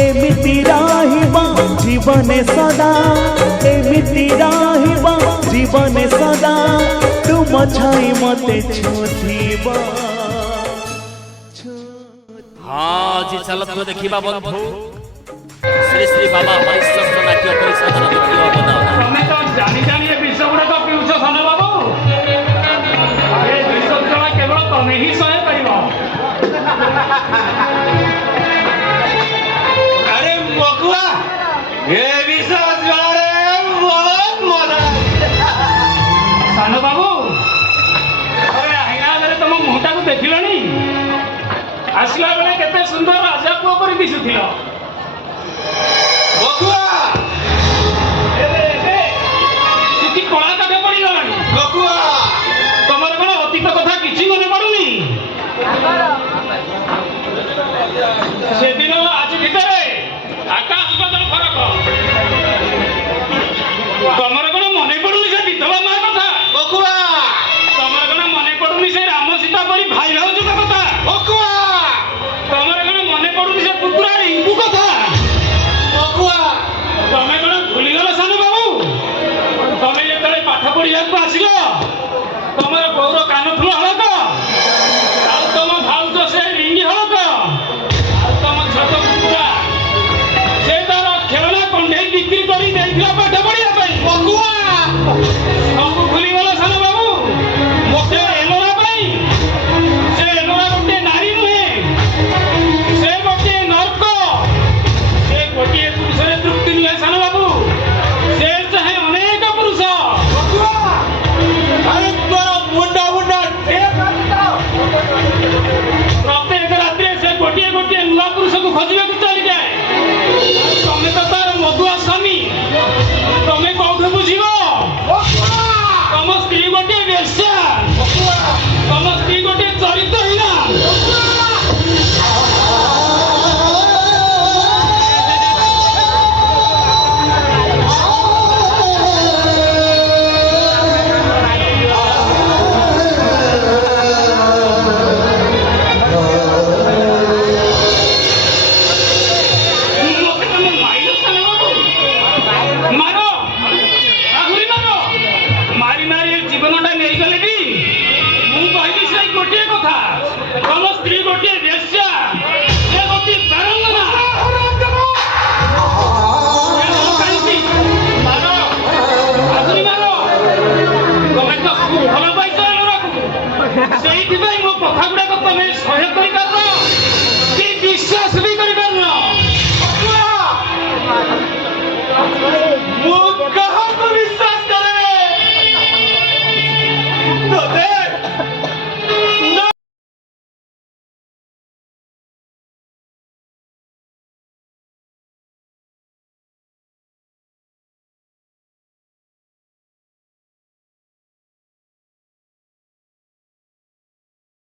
एमिति राहिबा जीवने सदा एमिति राहिबा जीवने सदा तुम छाई मते छुथिबा। हाँ जी चलत देखिबा बंधु श्री श्री बाबा हरिश्चंद्र नाट्य परिषद देखिबा बंधु तमे तो जानी जानी ए विष गुड़ा तो पिउछ सन बाबू ए विष गुड़ा केवल तमे ही सहे परिबो। अरे मकुआ ये विष गुड़ा रे बहुत मजा सन बाबू अरे आइना बेले तुम मुहटा को देखिलनी आसला बेले केते सुंदर राजा को पर दिसुथिलो मकुआ